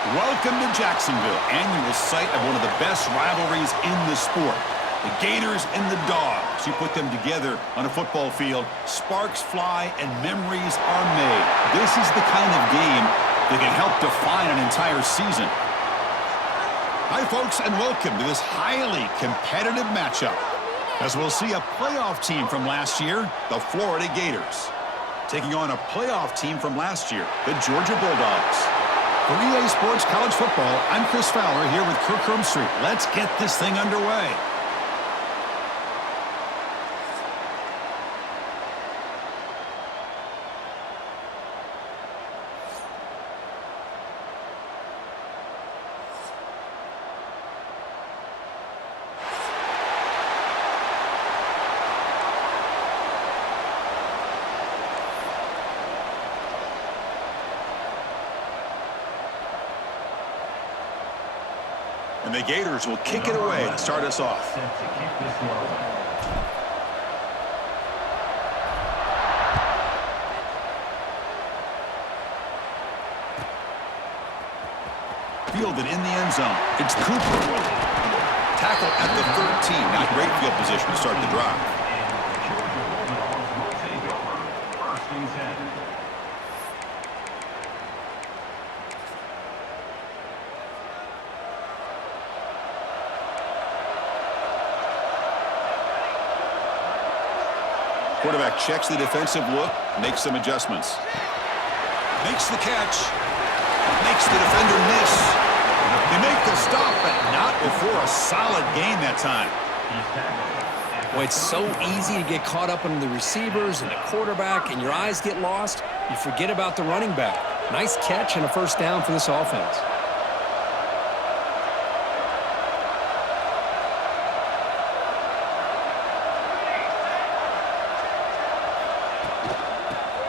Welcome to Jacksonville, annual site of one of the best rivalries in the sport. The Gators and the Dogs. You put them together on a football field, sparks fly and memories are made. This is the kind of game that can help define an entire season. Hi, folks, and welcome to this highly competitive matchup, as we'll see a playoff team from last year, the Florida Gators, taking on a playoff team from last year, the Georgia Bulldogs. For EA Sports College Football, I'm Chris Fowler here with Kirk Street. Let's get this thing underway. And the Gators will kick it away to start us off. Fielded in the end zone. It's Cooper. Tackle at the 13. Not great field position to start the drive. Quarterback checks the defensive look, makes some adjustments. Makes the catch. Makes the defender miss. They make the stop, but not before a solid gain that time. Well, it's so easy to get caught up in the receivers and the quarterback, and your eyes get lost. You forget about the running back. Nice catch and a first down for this offense.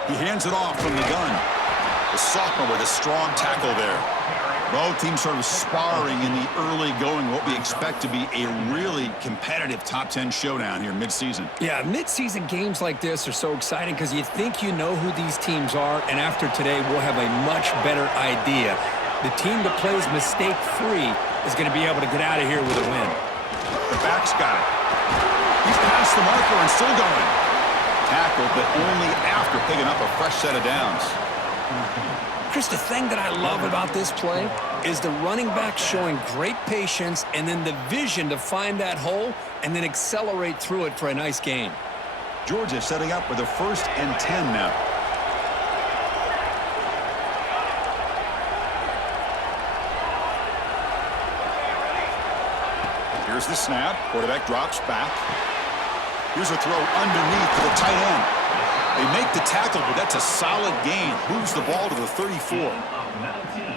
He hands it off from the gun. The sophomore with a strong tackle there. Both teams sort of sparring in the early going, what we expect to be a really competitive top 10 showdown here mid-season. Yeah, mid-season games like this are so exciting because you think you know who these teams are, and after today we'll have a much better idea. The team that plays mistake-free is going to be able to get out of here with a win. The back's got it. He's past the marker and still going. Tackle, but only after picking up a fresh set of downs. Chris, the thing that I love about this play is the running back showing great patience and then the vision to find that hole and then accelerate through it for a nice gain. Georgia setting up with a 1st and 10 now. Here's the snap. Quarterback drops back. Here's a throw underneath to the tight end. They make the tackle, but that's a solid gain. Moves the ball to the 34.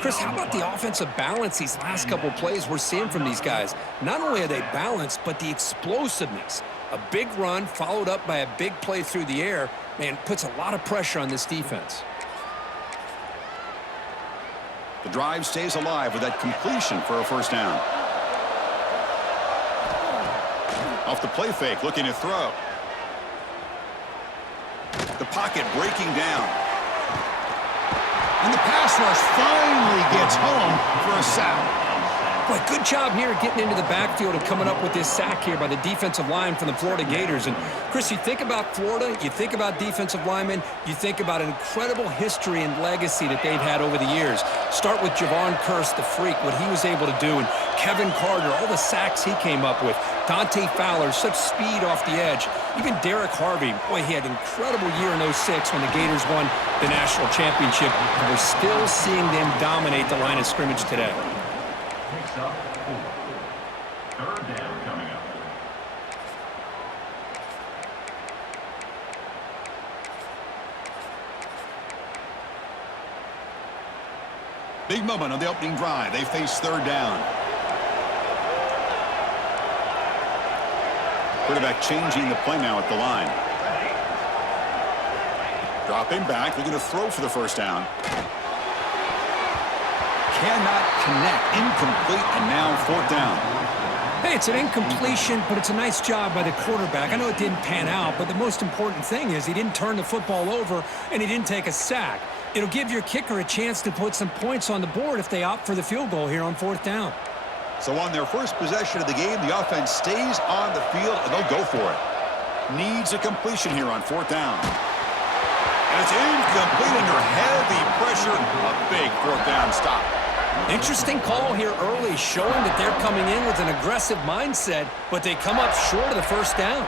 Chris, how about the offensive balance these last couple plays we're seeing from these guys? Not only are they balanced, but the explosiveness. A big run followed up by a big play through the air, man, puts a lot of pressure on this defense. The drive stays alive with that completion for a first down. Off the play fake, looking to throw. The pocket breaking down. And the pass rush finally gets home for a sack. Boy, good job here getting into the backfield and coming up with this sack here by the defensive line from the Florida Gators. And, Chris, you think about Florida, you think about defensive linemen, you think about an incredible history and legacy that they've had over the years. Start with Javon Curse, the freak, what he was able to do, and Kevin Carter, all the sacks he came up with. Dante Fowler, such speed off the edge. Even Derek Harvey, boy, he had an incredible year in 06 when the Gators won the national championship. And we're still seeing them dominate the line of scrimmage today. Up 4. 3rd down coming up. Big moment on the opening drive. They face 3rd down. Quarterback changing the play now at the line. Dropping back, looking to throw for the first down. Cannot connect, incomplete, and now 4th down. Hey, it's an incompletion, but it's a nice job by the quarterback. I know it didn't pan out, but the most important thing is he didn't turn the football over and he didn't take a sack. It'll give your kicker a chance to put some points on the board if they opt for the field goal here on 4th down. So on their first possession of the game, the offense stays on the field, and they'll go for it. Needs a completion here on 4th down. And it's incomplete under heavy pressure. A big 4th down stop. Interesting call here early, showing that they're coming in with an aggressive mindset, but they come up short of the 1st down.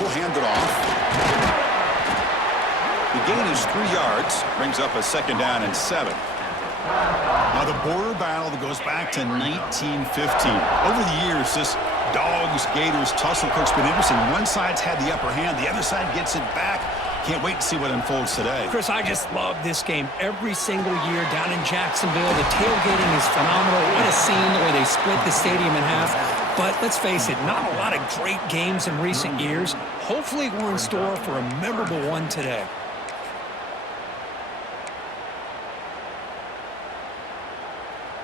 We'll hand it off. The gain is 3 yards. Brings up a 2nd down and 7. Now the border battle that goes back to 1915. Over the years, this Dogs-Gators tussle cook's been interesting. One side's had the upper hand. The other side gets it back. Can't wait to see what unfolds today. Chris, I just love this game every single year down in Jacksonville. The tailgating is phenomenal. What a scene, the way they split the stadium in half. But let's face it, not a lot of great games in recent years. Hopefully we're in store for a memorable one today.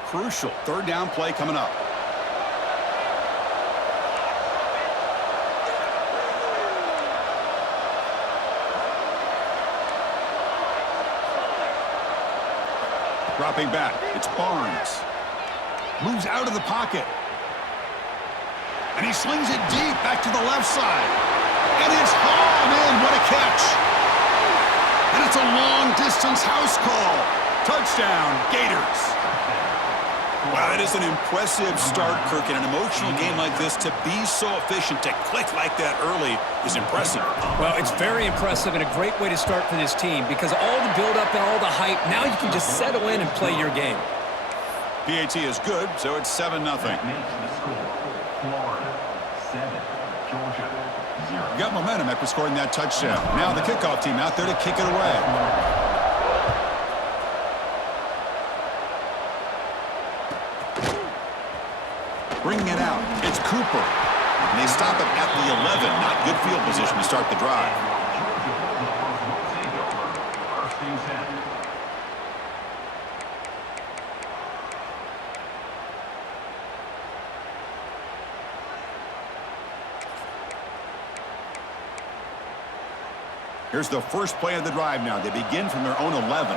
Crucial 3rd down play coming up. Dropping back, it's Barnes. Moves out of the pocket. And he slings it deep back to the left side. And it's hauled in. What a catch. And it's a long-distance house call. Touchdown, Gators. Wow, that is an impressive start, Kirk. In an emotional game like this, to be so efficient, to click like that early is impressive. Well, it's very impressive and a great way to start for this team because all the build-up and all the hype, now you can just settle in and play your game. PAT is good, so it's 7-0. That makes the score Florida 7, Georgia 0. Got momentum after scoring that touchdown. Now the kickoff team out there to kick it away. Bringing it out, it's Cooper. And they stop it at the 11. Not good field position to start the drive. First and 10. Here's the first play of the drive now. They begin from their own 11.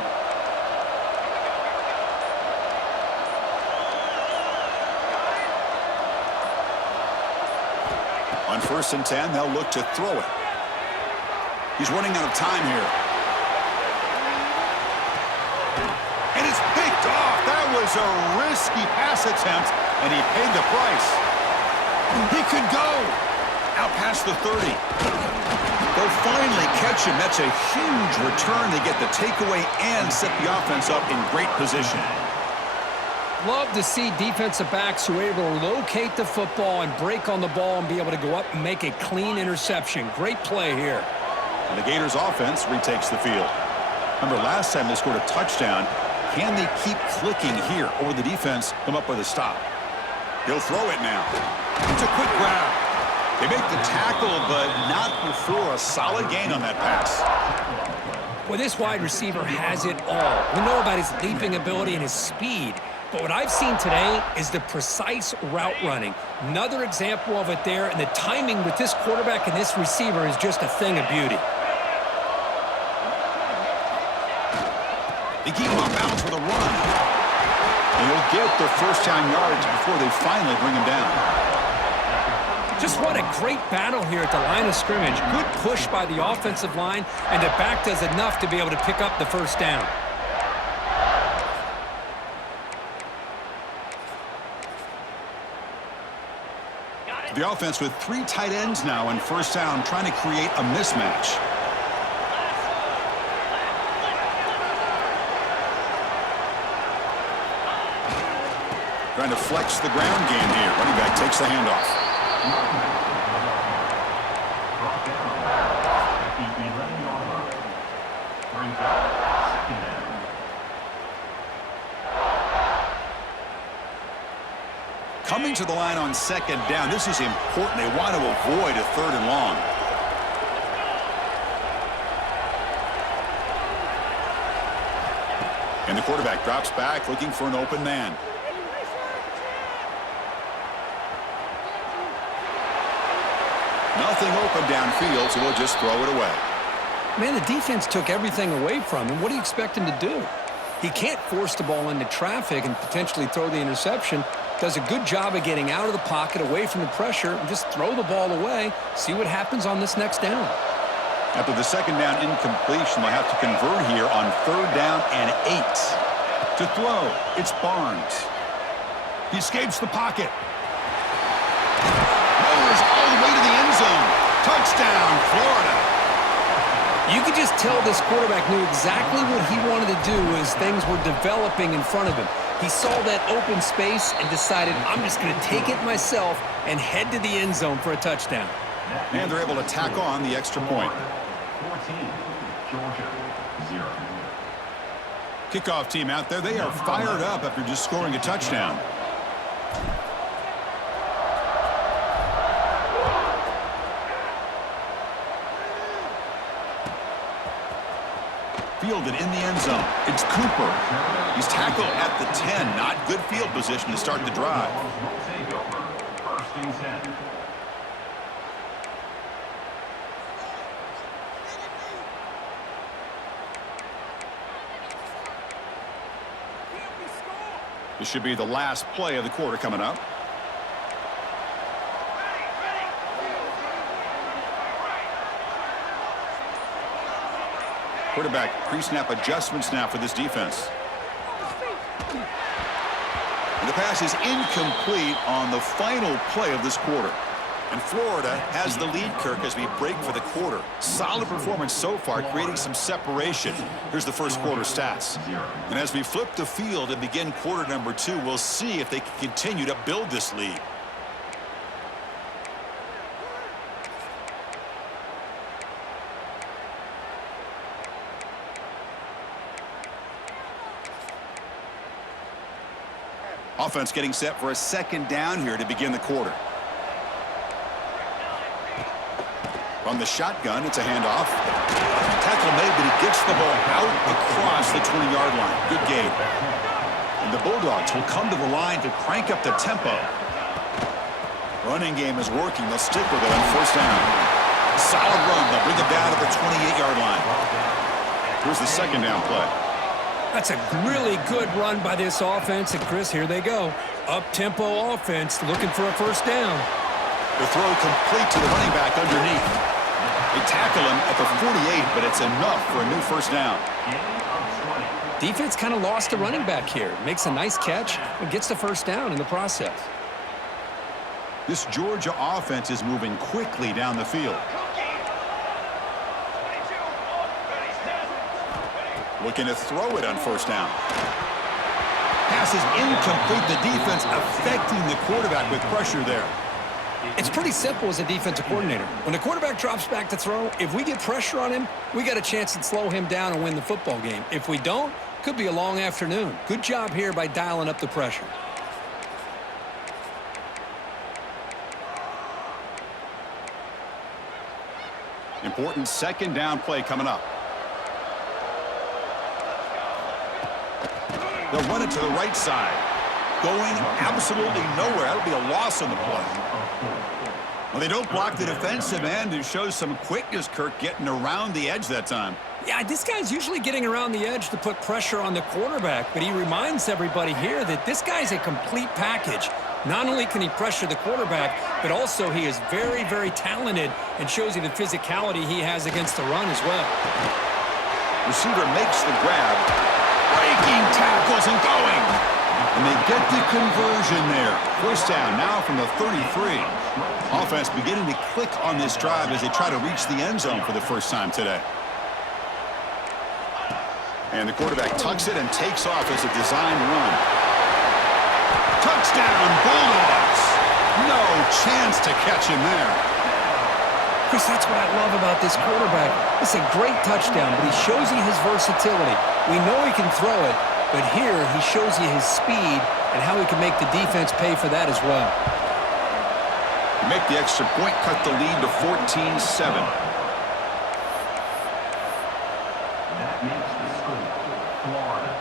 On 1st and 10, they'll look to throw it. He's running out of time here. And it's picked off. That was a risky pass attempt, and he paid the price. He could go out past the 30. They'll finally catch him. That's a huge return. They get the takeaway and set the offense up in great position. Love to see defensive backs who are able to locate the football and break on the ball and be able to go up and make a clean interception. Great play here. And the Gators offense retakes the field. Remember, last time they scored a touchdown. Can they keep clicking here, or the defense come up with a stop? He'll throw it now. It's a quick grab. They make the tackle, but not before a solid gain on that pass. Well, this wide receiver has it all. We know about his leaping ability and his speed. But what I've seen today is the precise route running. Another example of it there, and the timing with this quarterback and this receiver is just a thing of beauty. They keep him on balance with a run. And he'll get the first down yards before they finally bring him down. Just what a great battle here at the line of scrimmage. Good push by the offensive line, and the back does enough to be able to pick up the first down. The offense with 3 tight ends now on 1st down, trying to create a mismatch. Trying to flex the ground game here. Running back takes the handoff. Brought down at the 11-yard line. Brings up 2nd down. Coming to the line on 2nd down. This is important. They want to avoid a 3rd and long. And the quarterback drops back looking for an open man. Nothing open downfield, so we'll just throw it away. Man, the defense took everything away from him. What do you expect him to do? He can't force the ball into traffic and potentially throw the interception. Does a good job of getting out of the pocket, away from the pressure, and just throw the ball away. See what happens on this next down. After the second down incompletion, they'll have to convert here on 3rd down and 8. To throw, it's Barnes. He escapes the pocket. Rolls all the way to the end zone. Touchdown, Florida. You could just tell this quarterback knew exactly what he wanted to do as things were developing in front of him. He saw that open space and decided, I'm just going to take it myself and head to the end zone for a touchdown. And they're able to tack on the extra point. 14, Georgia, 0. Kickoff team out there, they are fired up after just scoring a touchdown. Fielded in the end zone. It's Cooper. He's tackled at the 10. Not good field position to start the drive. First and 10. This should be the last play of the quarter coming up. Quarterback pre-snap adjustments now for this defense. And the pass is incomplete on the final play of this quarter. And Florida has the lead, Kirk, as we break for the quarter. Solid performance so far, creating some separation. Here's the first quarter stats. And as we flip the field and begin quarter number 2, we'll see if they can continue to build this lead. Offense getting set for a second down here to begin the quarter. On the shotgun, it's a handoff. Tackle made, but he gets the ball out across the 20-yard line. Good game. And the Bulldogs will come to the line to crank up the tempo. Running game is working. They'll stick with it on first down. Solid run. They'll bring it down to the 28-yard line. Here's the second down play. That's a really good run by this offense. And, Chris, here they go. Up-tempo offense looking for a first down. The throw complete to the running back underneath. They tackle him at the 48, but it's enough for a new first down. Defense kind of lost the running back here. Makes a nice catch and gets the first down in the process. This Georgia offense is moving quickly down the field. Looking to throw it on first down. Pass is incomplete. The defense affecting the quarterback with pressure there. It's pretty simple as a defensive coordinator. When the quarterback drops back to throw, if we get pressure on him, we got a chance to slow him down and win the football game. If we don't, could be a long afternoon. Good job here by dialing up the pressure. Important second down play coming up. They'll run it to the right side. Going absolutely nowhere. That'll be a loss on the play. Well, they don't block the defensive end and shows some quickness, Kirk, getting around the edge that time. Yeah, this guy's usually getting around the edge to put pressure on the quarterback, but he reminds everybody here that this guy's a complete package. Not only can he pressure the quarterback, but also he is very, very talented and shows you the physicality he has against the run as well. Receiver makes the grab. Breaking tackles and going. And they get the conversion there. First down now from the 33. Offense beginning to click on this drive as they try to reach the end zone for the first time today. And the quarterback tucks it and takes off as a designed run. Touchdown, Bulldogs. No chance to catch him there. Chris, that's what I love about this quarterback. It's a great touchdown, but he shows you his versatility. We know he can throw it, but here he shows you his speed and how he can make the defense pay for that as well. Make the extra point, cut the lead to 14-7. That makes the score Florida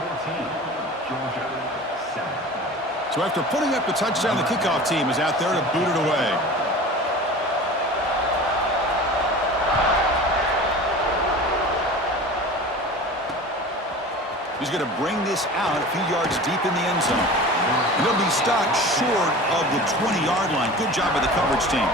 14, Georgia 7. So after putting up the touchdown, the kickoff team is out there to boot it away. He's going to bring this out a few yards deep in the end zone. And he'll be stopped short of the 20-yard line. Good job by the coverage team.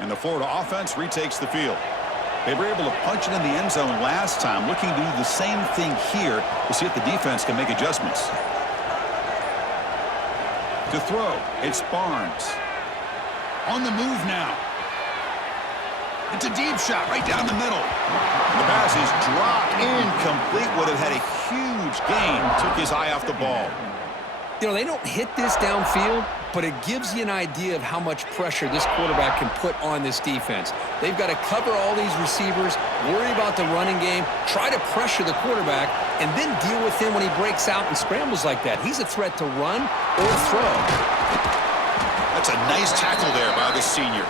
And the Florida offense retakes the field. They were able to punch it in the end zone last time, looking to do the same thing here to see if the defense can make adjustments. To throw, it's Barnes. On the move now. It's a deep shot right down the middle. The pass is dropped, incomplete. Would have had a huge gain. Took his eye off the ball. You know, they don't hit this downfield, but it gives you an idea of how much pressure this quarterback can put on this defense. They've got to cover all these receivers, worry about the running game, try to pressure the quarterback, and then deal with him when he breaks out and scrambles like that. He's a threat to run or throw. That's a nice tackle there by the senior.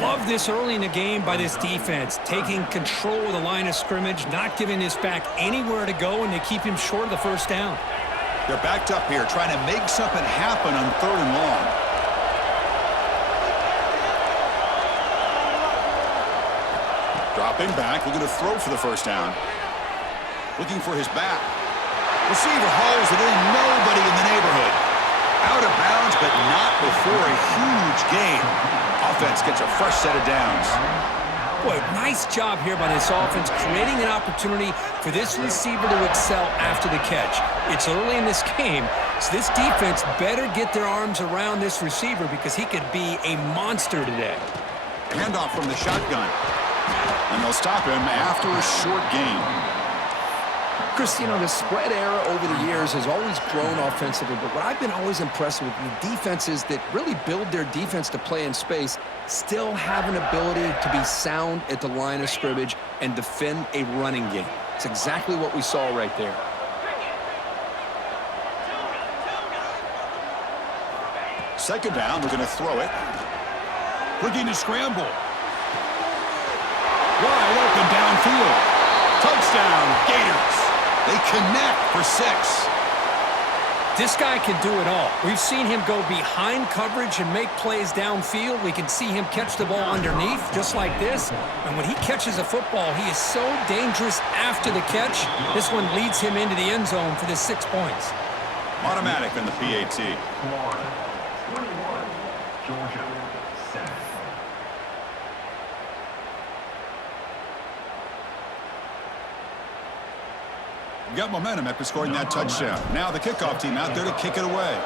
Love this early in the game by this defense, taking control of the line of scrimmage, not giving this back anywhere to go, and they keep him short of the first down. They're backed up here, trying to make something happen on 3rd and long. Dropping back, looking to throw for the first down. Looking for his back. Receiver hauls it in, nobody in the neighborhood. Out of bounds, but not before a huge gain. Offense gets a fresh set of downs. Boy, nice job here by this offense, creating an opportunity for this receiver to excel after the catch. It's early in this game, so this defense better get their arms around this receiver because he could be a monster today. Handoff from the shotgun. And they'll stop him after a short gain. Chris, you know, the spread era over the years has always grown offensively, but what I've been always impressed with the defenses that really build their defense to play in space still have an ability to be sound at the line of scrimmage and defend a running game. It's exactly what we saw right there. Second down, they're going to throw it. Looking to scramble. Wide open downfield. Touchdown, Gators. They connect for 6. This guy can do it all. We've seen him go behind coverage and make plays downfield. We can see him catch the ball underneath, just like this. And when he catches a football, he is so dangerous after the catch. This one leads him into the end zone for the 6 points. Automatic on the PAT. Florida 21, Georgia 7. Got momentum after scoring that touchdown. Now the kickoff team out there to kick it away.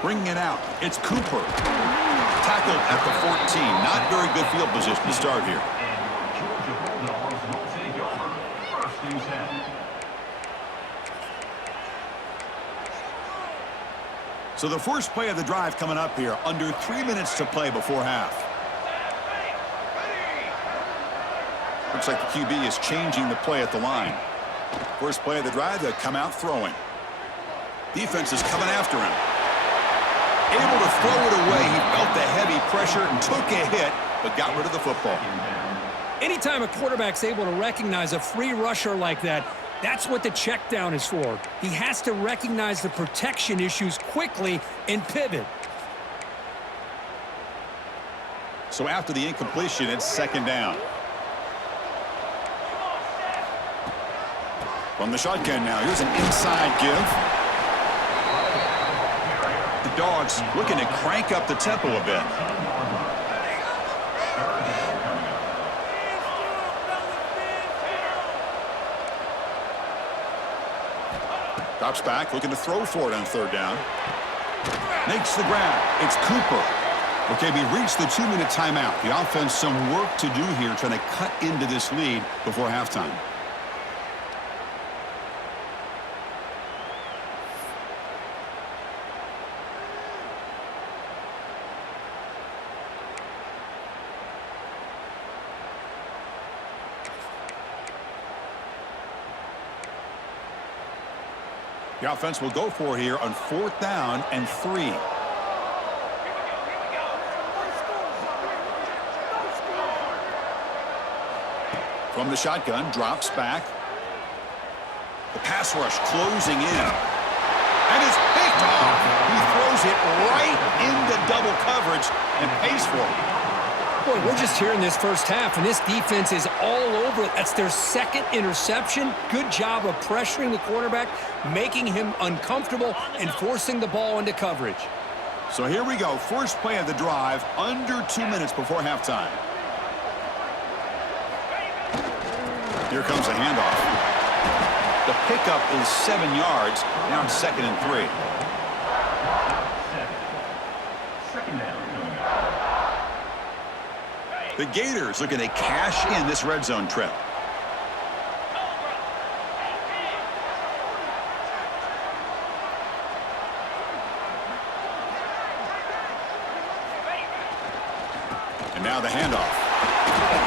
Bringing it out. It's Cooper. Tackled at the 14. Not very good field position to start here. And your Georgia Bulldogs will take over. First and 10. So the first play of the drive coming up here. Under 3 minutes to play before half. Looks like the QB is changing the play at the line. First play of the drive, they'll come out throwing. Defense is coming after him. Able to throw it away. He felt the heavy pressure and took a hit, but got rid of the football. Anytime a quarterback's able to recognize a free rusher like that, that's what the check down is for. He has to recognize the protection issues quickly and pivot. So after the incompletion, it's second down. From the shotgun now, here's an inside give. The Dogs looking to crank up the tempo a bit. Drops back, looking to throw for it on 3rd down. Makes the grab. It's Cooper. Okay, we reached the 2-minute timeout. The offense some work to do here, trying to cut into this lead before halftime. The offense will go for here on 4th down and 3. From the shotgun, drops back. The pass rush closing in. And it's picked off. He throws it right into double coverage and pays for it. Boy, we're just here in this first half, and this defense is all over it. That's their second interception. Good job of pressuring the quarterback, making him uncomfortable, and forcing the ball into coverage. So here we go. First play of the drive, under 2 minutes before halftime. Here comes the handoff. The pickup is 7 yards. Now it's 2nd and 3. Second down. The Gators looking to cash in this red zone trip. And now the handoff.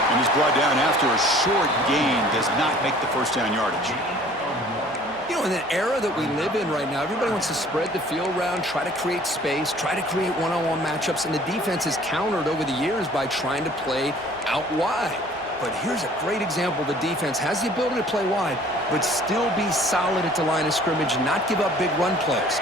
And he's brought down after a short gain. Does not make the first down yardage. You know, in the era that we live in right now, everybody wants to spread the field around, try to create space, try to create one-on-one matchups, and the defense has countered over the years by trying to play out wide. But here's a great example. The defense has the ability to play wide, but still be solid at the line of scrimmage and not give up big run plays.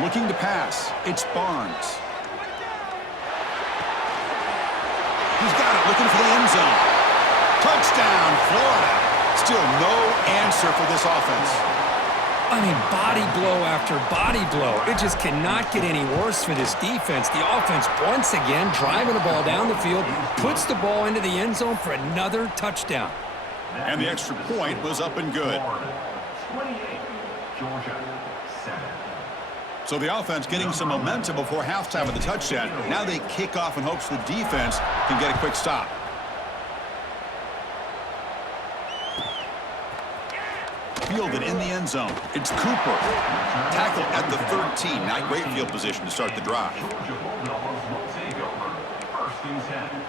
Looking to pass. It's Barnes. He's got it. Looking for the end zone. Touchdown, Florida. Still no answer for this offense. I mean, body blow after body blow. It just cannot get any worse for this defense. The offense, once again, driving the ball down the field, puts the ball into the end zone for another touchdown. And the extra point was up and good. 28, Georgia, 7. So the offense getting some momentum before halftime of the touchdown. Now they kick off in hopes the defense can get a quick stop. Fielded in the end zone. It's Cooper. Tackle at the 13. Not great field position to start the drive. Georgia Bulldogs will take over. First and 10.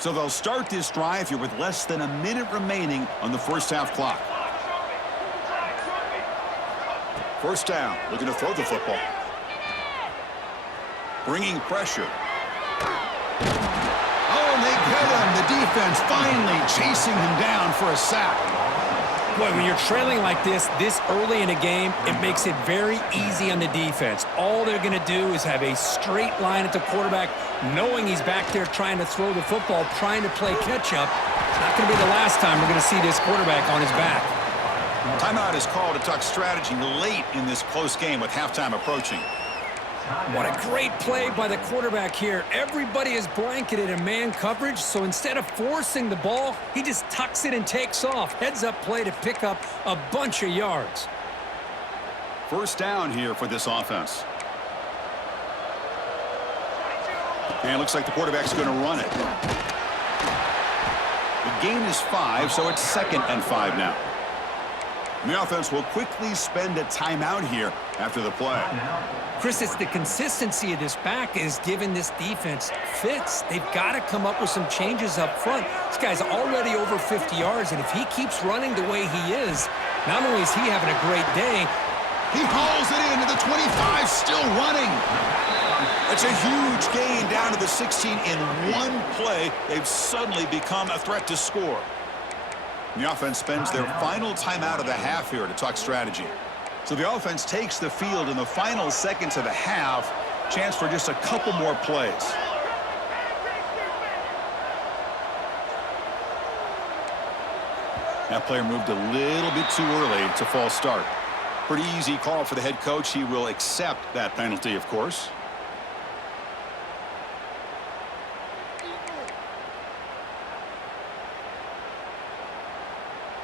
So they'll start this drive here with less than a minute remaining on the first half clock. First down, looking to throw the football. Bringing pressure. Oh, and they get him. The defense finally chasing him down for a sack. Boy, when you're trailing like this early in a game, it makes it very easy on the defense. All they're going to do is have a straight line at the quarterback, knowing he's back there trying to throw the football, trying to play catch-up. It's not going to be the last time we're going to see this quarterback on his back. Timeout is called to talk strategy late in this close game with halftime approaching. What a great play by the quarterback here. Everybody is blanketed in man coverage, so instead of forcing the ball, he just tucks it and takes off. Heads-up play to pick up a bunch of yards. First down here for this offense. And it looks like the quarterback's going to run it. The gain is 5, so it's 2nd and 5 now. And the offense will quickly spend a timeout here after the play. Chris, it's the consistency of this back is giving this defense fits. They've got to come up with some changes up front. This guy's already over 50 yards, and if he keeps running the way he is, not only is he having a great day, he hauls it into the 25, still running. It's a huge gain down to the 16 in one play. They've suddenly become a threat to score. And the offense spends their final timeout of the half here to talk strategy. So the offense takes the field in the final seconds of the half. Chance for just a couple more plays. That player moved a little bit too early. It's a false start. Pretty easy call for the head coach. He will accept that penalty, of course.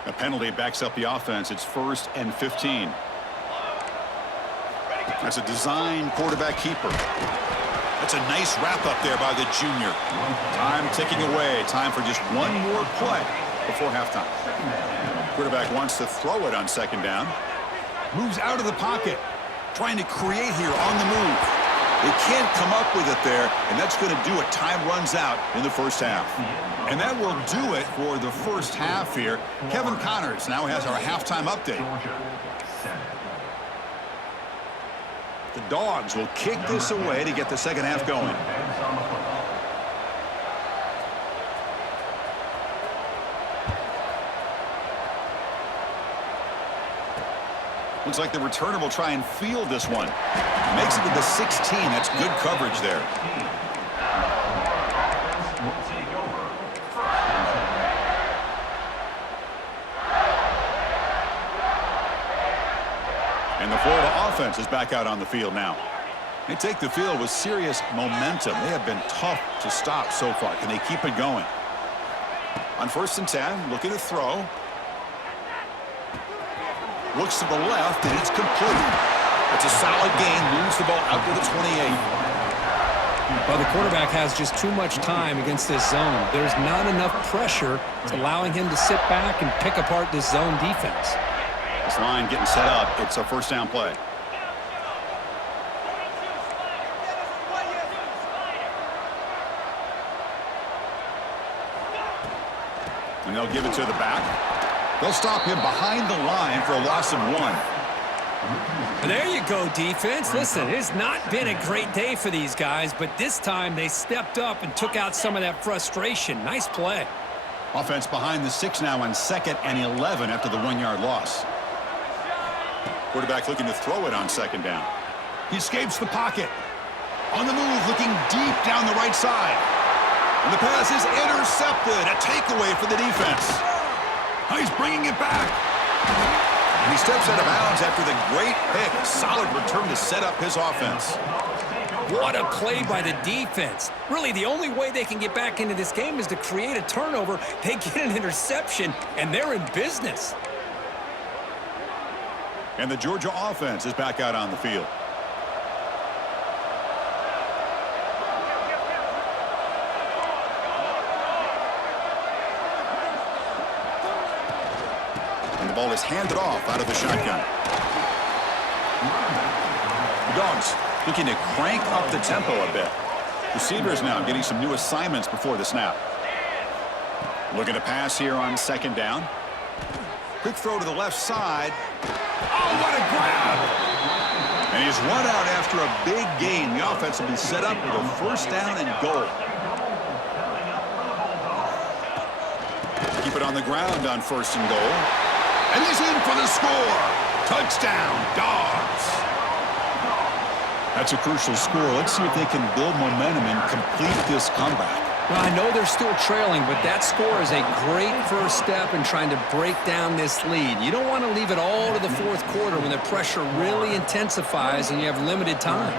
A penalty backs up the offense. It's 1st and 15. That's a design quarterback keeper. That's a nice wrap up there by the junior. Time ticking away. Time for just one more play before halftime. Quarterback wants to throw it on 2nd down. Moves out of the pocket. Trying to create here on the move. They can't come up with it there, and that's going to do it. Time runs out in the first half. And that will do it for the first half here. Kevin Connors now has our halftime update. The Dogs will kick this away to get the second half going. Looks like the returner will try and field this one. Makes it to the 16. That's good coverage there. And the Florida offense is back out on the field now. They take the field with serious momentum. They have been tough to stop so far. Can they keep it going? On 1st and 10, looking to throw. Looks to the left, and it's complete. It's a solid gain. Moves the ball out to the 28. Well, the quarterback has just too much time against this zone. There's not enough pressure. It's allowing him to sit back and pick apart this zone defense. This line getting set up. It's a first down play. And they'll give it to the back. They'll stop him behind the line for a loss of 1. There you go, defense. Listen, it's not been a great day for these guys, but this time they stepped up and took out some of that frustration. Nice play. Offense behind the 6 now on 2nd and 11 after the 1-yard loss. Quarterback looking to throw it on 2nd down. He escapes the pocket. On the move, looking deep down the right side. And the pass is intercepted. A takeaway for the defense. He's bringing it back. And he steps out of bounds after the great pick. A solid return to set up his offense. What a play by the defense. Really, the only way they can get back into this game is to create a turnover. They get an interception, and they're in business. And the Georgia offense is back out on the field. And the ball is handed off out of the shotgun. The Dogs looking to crank up the tempo a bit. Receivers now getting some new assignments before the snap. Looking to pass here on 2nd down. Quick throw to the left side. Oh, what a grab! And he's run out after a big gain. The offense will be set up with a first down and goal. Keep it on the ground on 1st and goal. And he's in for the score. Touchdown, Dogs. That's a crucial score. Let's see if they can build momentum and complete this comeback. Well, I know they're still trailing, but that score is a great first step in trying to break down this lead. You don't want to leave it all to the 4th quarter when the pressure really intensifies and you have limited time.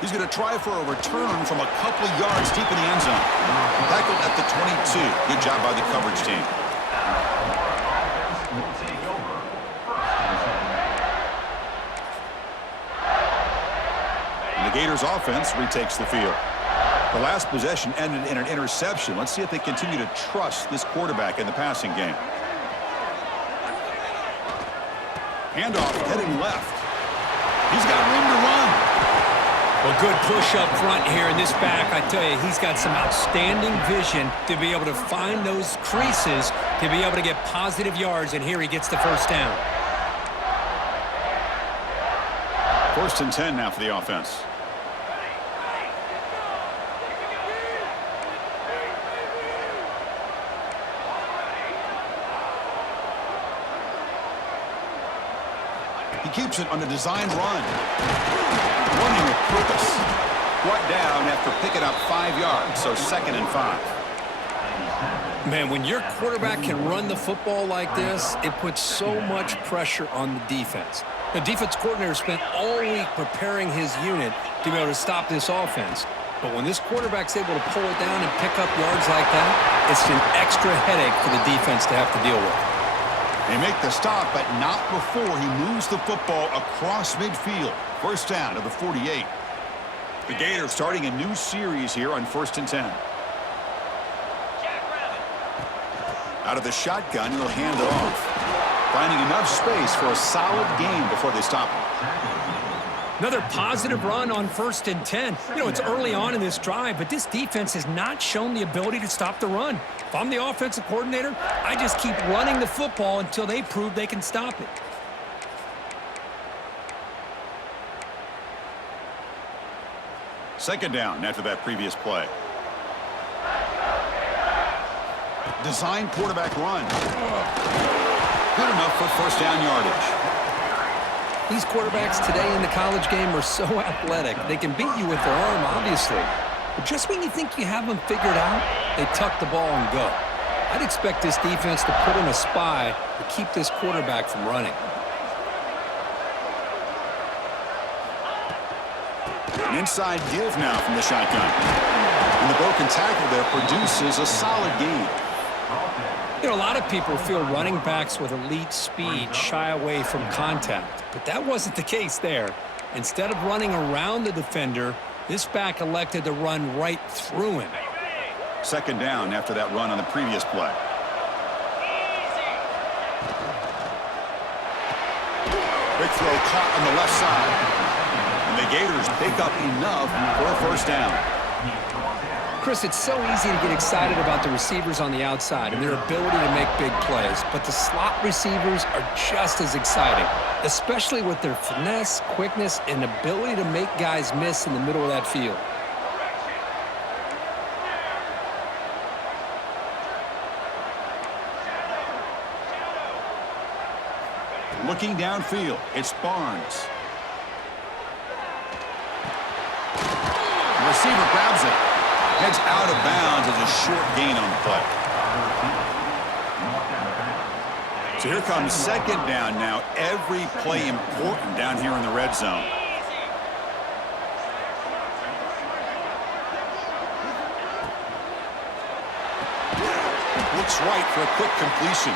He's going to try for a return from a couple of yards deep in the end zone. Tackled at the 22. Good job by the coverage team. Gators offense retakes the field. The last possession ended in an interception. Let's see if they continue to trust this quarterback in the passing game. Handoff heading left. He's got room to run. Well, good push up front here in this back. I tell you, he's got some outstanding vision to be able to find those creases, to be able to get positive yards, and here he gets the first down. 1st and 10 now for the offense. He keeps it on a designed run. Running with purpose. Brought down after picking up 5 yards, so 2nd and 5. Man, when your quarterback can run the football like this, it puts so much pressure on the defense. The defense coordinator spent all week preparing his unit to be able to stop this offense. But when this quarterback's able to pull it down and pick up yards like that, it's an extra headache for the defense to have to deal with. They make the stop, but not before he moves the football across midfield. First down to the 48. The Gators starting a new series here on 1st and 10. Out Out of the shotgun, he'll hand it off. Finding enough space for a solid gain before they stop him. Another positive run on 1st and 10. You know, it's early on in this drive, but this defense has not shown the ability to stop the run. If I'm the offensive coordinator, I just keep running the football until they prove they can stop it. Second down after that previous play. Design quarterback run. Good enough for first down yardage. These quarterbacks today in the college game are so athletic. They can beat you with their arm, obviously. But just when you think you have them figured out, they tuck the ball and go. I'd expect this defense to put in a spy to keep this quarterback from running. An inside give now from the shotgun. And the broken tackle there produces a solid gain. You know, a lot of people feel running backs with elite speed shy away from contact, but that wasn't the case there. Instead of running around the defender, this back elected to run right through him. Second down after that run on the previous play. Big throw caught on the left side. And the Gators pick up enough for a first down. Chris, it's so easy to get excited about the receivers on the outside and their ability to make big plays, but the slot receivers are just as exciting, especially with their finesse, quickness, and ability to make guys miss in the middle of that field. Looking downfield, it's Barnes. The receiver grabs it. Heads out of bounds as a short gain on the play. So here comes second down now. Every play important down here in the red zone. Looks right for a quick completion.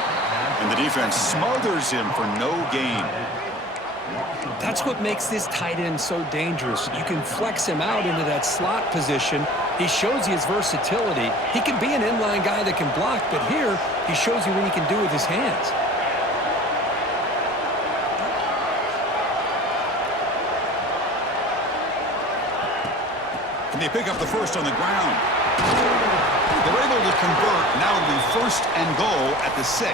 And the defense smothers him for no gain. That's what makes this tight end so dangerous. You can flex him out into that slot position. He shows you his versatility. He can be an inline guy that can block, but here he shows you what he can do with his hands. Can they pick up the first on the ground? They're able to convert. Now it'll be first and goal at the 6.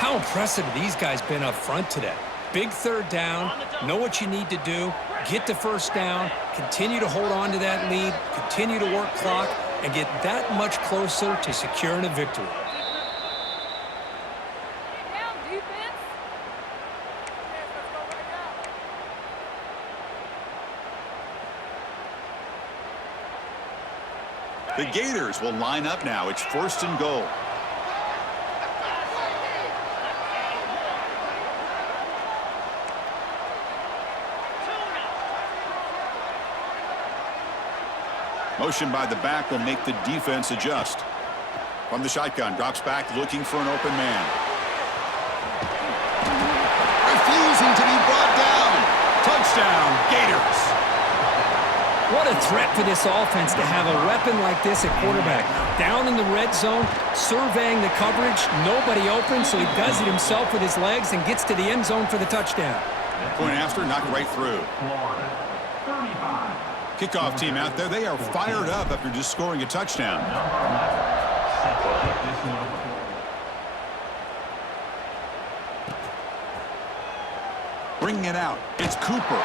How impressive have these guys been up front today? Big third down, know what you need to do, get the first down, continue to hold on to that lead, continue to work clock, and get that much closer to securing a victory. The Gators will line up now. It's first and goal. Motion by the back will make the defense adjust. From the shotgun, drops back looking for an open man. Refusing to be brought down. Touchdown, Gators. What a threat for this offense to have a weapon like this at quarterback. Down in the red zone, surveying the coverage, nobody open, so he does it himself with his legs and gets to the end zone for the touchdown. Point after, knocked right through. Kickoff team out there, they are fired up after just scoring a touchdown. Bringing it out, it's Cooper.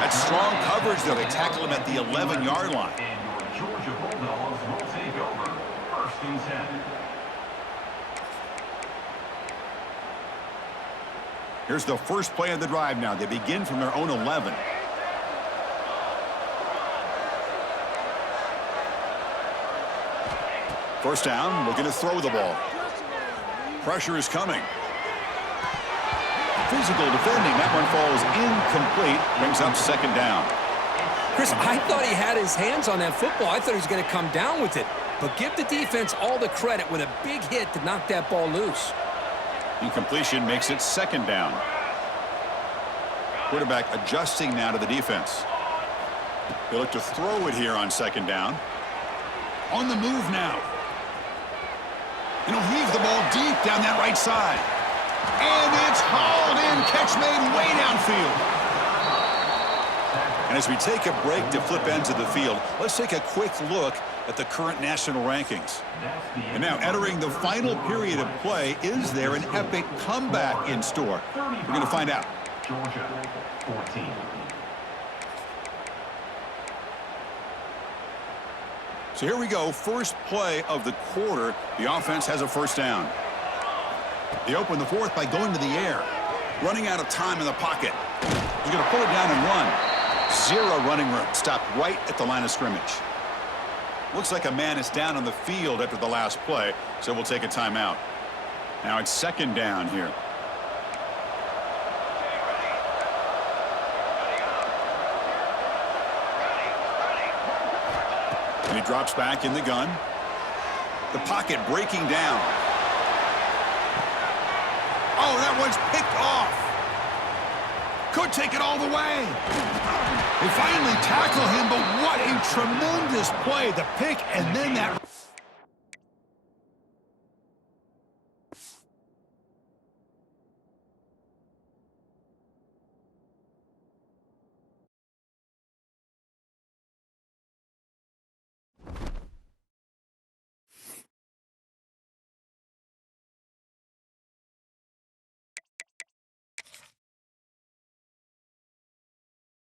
That's strong coverage, though. They tackle him at the 11-yard line. And your Georgia Bulldogs will take over first and 10. Here's the first play of the drive now. They begin from their own 11. First down, looking to throw the ball. Pressure is coming. Physical defending. That one falls incomplete. Brings up second down. Chris, I thought he had his hands on that football. I thought he was going to come down with it. But give the defense all the credit with a big hit to knock that ball loose. Incompletion makes it second down. Quarterback adjusting now to the defense. They look to throw it here on second down. On the move now. And he'll heave the ball deep down that right side. And it's hauled in. Catch made way downfield. And as we take a break to flip ends of the field, let's take a quick look at the current national rankings. And now entering the final period of play, is there an epic comeback in store? We're going to find out. Georgia, 14. So here we go, first play of the quarter. The offense has a first down. They open the fourth by going to the air. Running out of time in the pocket. He's going to pull it down and run. Zero running room. Stopped right at the line of scrimmage. Looks like a man is down on the field after the last play, so we'll take a timeout. Now it's second down here. And he drops back in the gun. The pocket breaking down. Oh, that one's picked off. Could take it all the way. They finally tackle him, but what a tremendous play. The pick and then that...